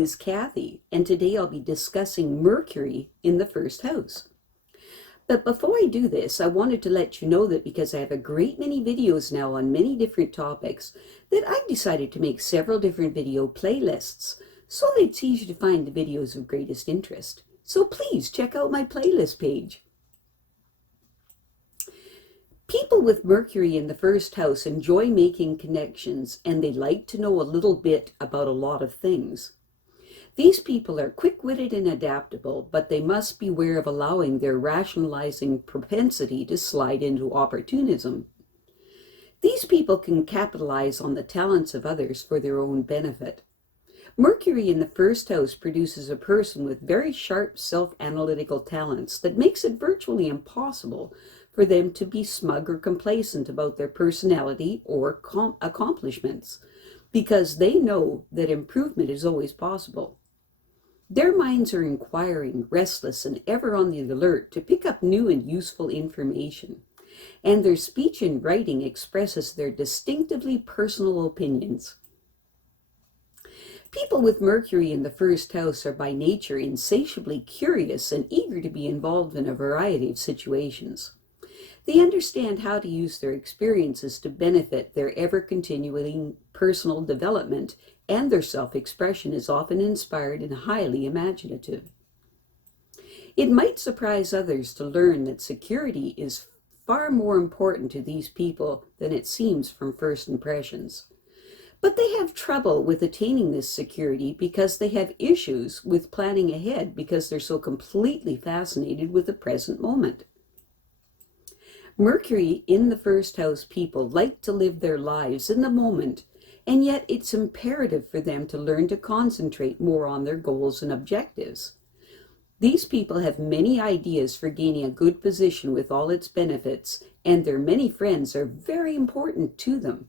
is Kathy, and today I'll be discussing Mercury in the first house. But before I do this, I wanted to let you know that because I have a great many videos now on many different topics, that I've decided to make several different video playlists, so that it's easy to find the videos of greatest interest. So please check out my playlist page. People with Mercury in the first house enjoy making connections, and they like to know a little bit about a lot of things. These people are quick-witted and adaptable, but they must beware of allowing their rationalizing propensity to slide into opportunism. These people can capitalize on the talents of others for their own benefit. Mercury in the first house produces a person with very sharp self-analytical talents that makes it virtually impossible for them to be smug or complacent about their personality or accomplishments, because they know that improvement is always possible. Their minds are inquiring, restless, and ever on the alert to pick up new and useful information, and their speech and writing expresses their distinctively personal opinions. People with Mercury in the first house are by nature insatiably curious and eager to be involved in a variety of situations. They understand how to use their experiences to benefit their ever-continuing personal development, and their self-expression is often inspired and highly imaginative. It might surprise others to learn that security is far more important to these people than it seems from first impressions. But they have trouble with attaining this security because they have issues with planning ahead because they're so completely fascinated with the present moment. Mercury in the first house people like to live their lives in the moment, and yet it's imperative for them to learn to concentrate more on their goals and objectives. These people have many ideas for gaining a good position with all its benefits, and their many friends are very important to them.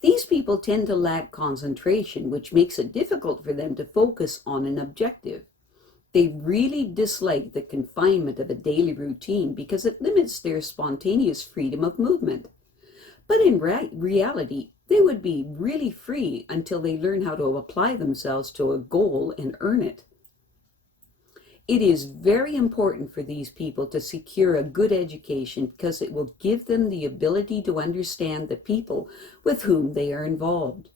These people tend to lack concentration, which makes it difficult for them to focus on an objective. They really dislike the confinement of a daily routine because it limits their spontaneous freedom of movement. But in reality, they would be really free until they learn how to apply themselves to a goal and earn it. It is very important for these people to secure a good education because it will give them the ability to understand the people with whom they are involved.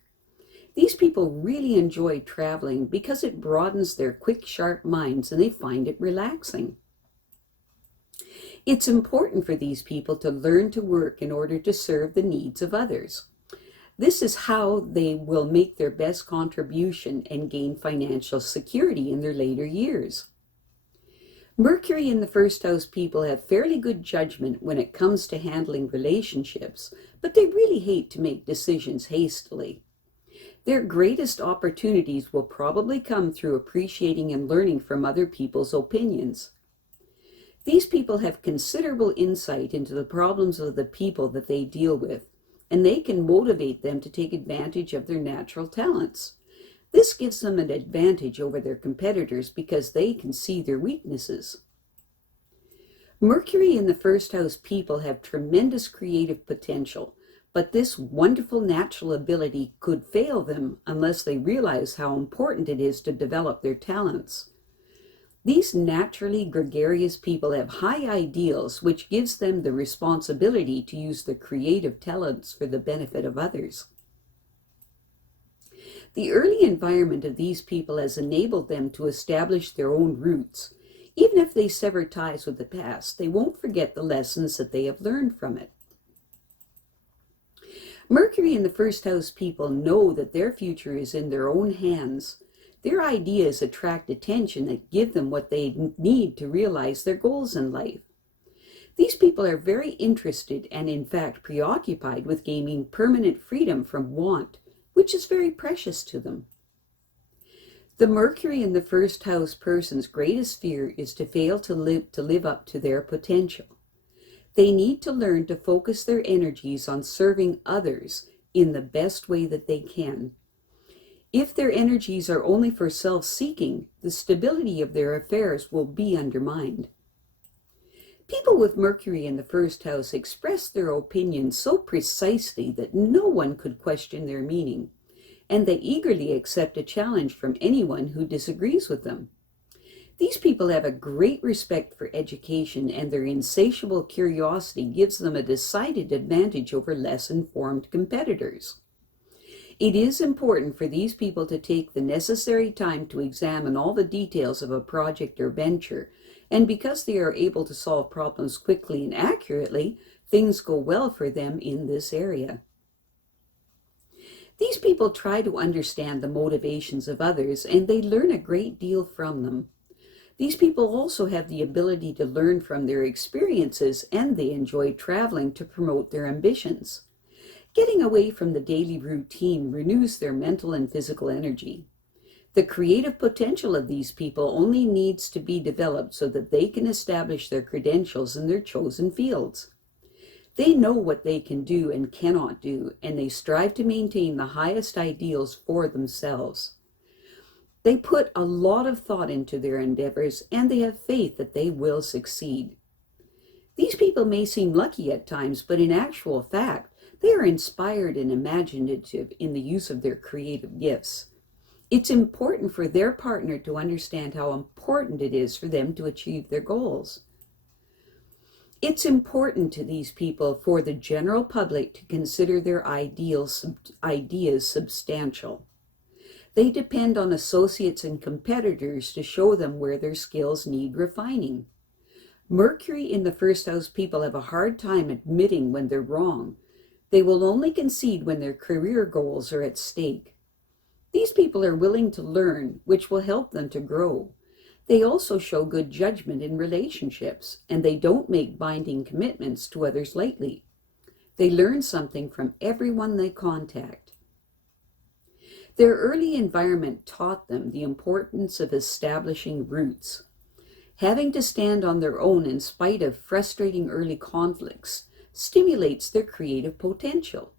These people really enjoy traveling because it broadens their quick, sharp minds and they find it relaxing. It's important for these people to learn to work in order to serve the needs of others. This is how they will make their best contribution and gain financial security in their later years. Mercury in the first house people have fairly good judgment when it comes to handling relationships, but they really hate to make decisions hastily. Their greatest opportunities will probably come through appreciating and learning from other people's opinions. These people have considerable insight into the problems of the people that they deal with, and they can motivate them to take advantage of their natural talents. This gives them an advantage over their competitors because they can see their weaknesses. Mercury in the first house people have tremendous creative potential, but this wonderful natural ability could fail them unless they realize how important it is to develop their talents. These naturally gregarious people have high ideals, which gives them the responsibility to use their creative talents for the benefit of others. The early environment of these people has enabled them to establish their own roots. Even if they sever ties with the past, they won't forget the lessons that they have learned from it. Mercury in the first house people know that their future is in their own hands. Their ideas attract attention that give them what they need to realize their goals in life. These people are very interested and in fact preoccupied with gaining permanent freedom from want, which is very precious to them. The Mercury in the first house person's greatest fear is to fail to live up to their potential. They need to learn to focus their energies on serving others in the best way that they can. If their energies are only for self-seeking, the stability of their affairs will be undermined. People with Mercury in the first house express their opinions so precisely that no one could question their meaning. and they eagerly accept a challenge from anyone who disagrees with them. These people have a great respect for education, and their insatiable curiosity gives them a decided advantage over less informed competitors. It is important for these people to take the necessary time to examine all the details of a project or venture, and because they are able to solve problems quickly and accurately, things go well for them in this area. These people try to understand the motivations of others, and they learn a great deal from them. These people also have the ability to learn from their experiences, and they enjoy traveling to promote their ambitions. Getting away from the daily routine renews their mental and physical energy. The creative potential of these people only needs to be developed so that they can establish their credentials in their chosen fields. They know what they can do and cannot do, and they strive to maintain the highest ideals for themselves. They put a lot of thought into their endeavors, and they have faith that they will succeed. These people may seem lucky at times, but in actual fact, they are inspired and imaginative in the use of their creative gifts. It's important for their partner to understand how important it is for them to achieve their goals. It's important to these people for the general public to consider their ideas substantial. They depend on associates and competitors to show them where their skills need refining. Mercury in the first house people have a hard time admitting when they're wrong. They will only concede when their career goals are at stake. These people are willing to learn, which will help them to grow. They also show good judgment in relationships, and they don't make binding commitments to others lightly. They learn something from everyone they contact. Their early environment taught them the importance of establishing roots. Having to stand on their own in spite of frustrating early conflicts stimulates their creative potential.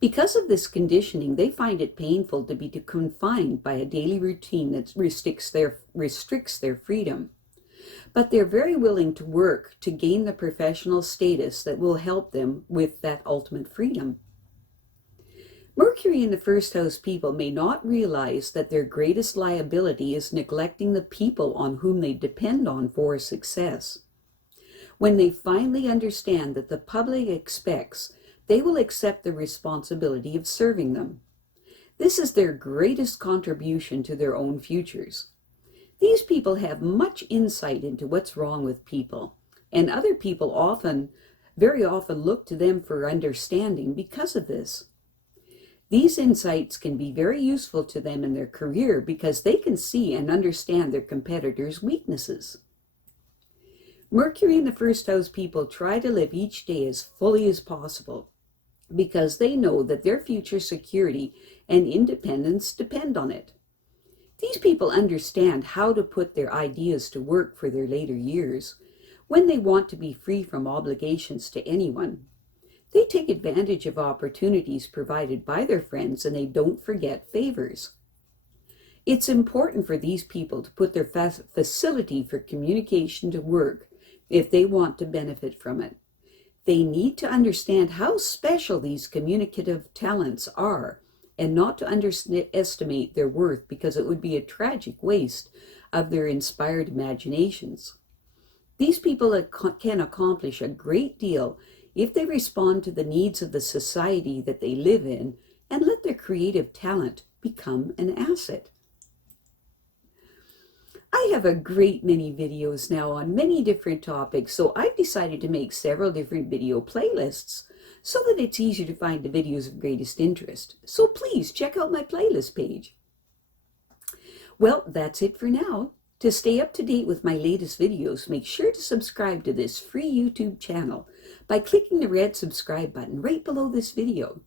Because of this conditioning, they find it painful to be confined by a daily routine that restricts their freedom. But they're very willing to work to gain the professional status that will help them with that ultimate freedom. Mercury in the first house people may not realize that their greatest liability is neglecting the people on whom they depend on for success. When they finally understand that the public expects, they will accept the responsibility of serving them. This is their greatest contribution to their own futures. These people have much insight into what's wrong with people, and other people very often look to them for understanding because of this. These insights can be very useful to them in their career because they can see and understand their competitors' weaknesses. Mercury in the first house people try to live each day as fully as possible because they know that their future security and independence depend on it. These people understand how to put their ideas to work for their later years when they want to be free from obligations to anyone. They take advantage of opportunities provided by their friends, and they don't forget favors. It's important for these people to put their facility for communication to work if they want to benefit from it. They need to understand how special these communicative talents are and not to underestimate their worth, because it would be a tragic waste of their inspired imaginations. These people can accomplish a great deal if they respond to the needs of the society that they live in and let their creative talent become an asset. I have a great many videos now on many different topics, so I've decided to make several different video playlists so that it's easier to find the videos of greatest interest. So please check out my playlist page. Well, that's it for now. To stay up to date with my latest videos, make sure to subscribe to this free YouTube channel by clicking the red subscribe button right below this video.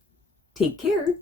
Take care.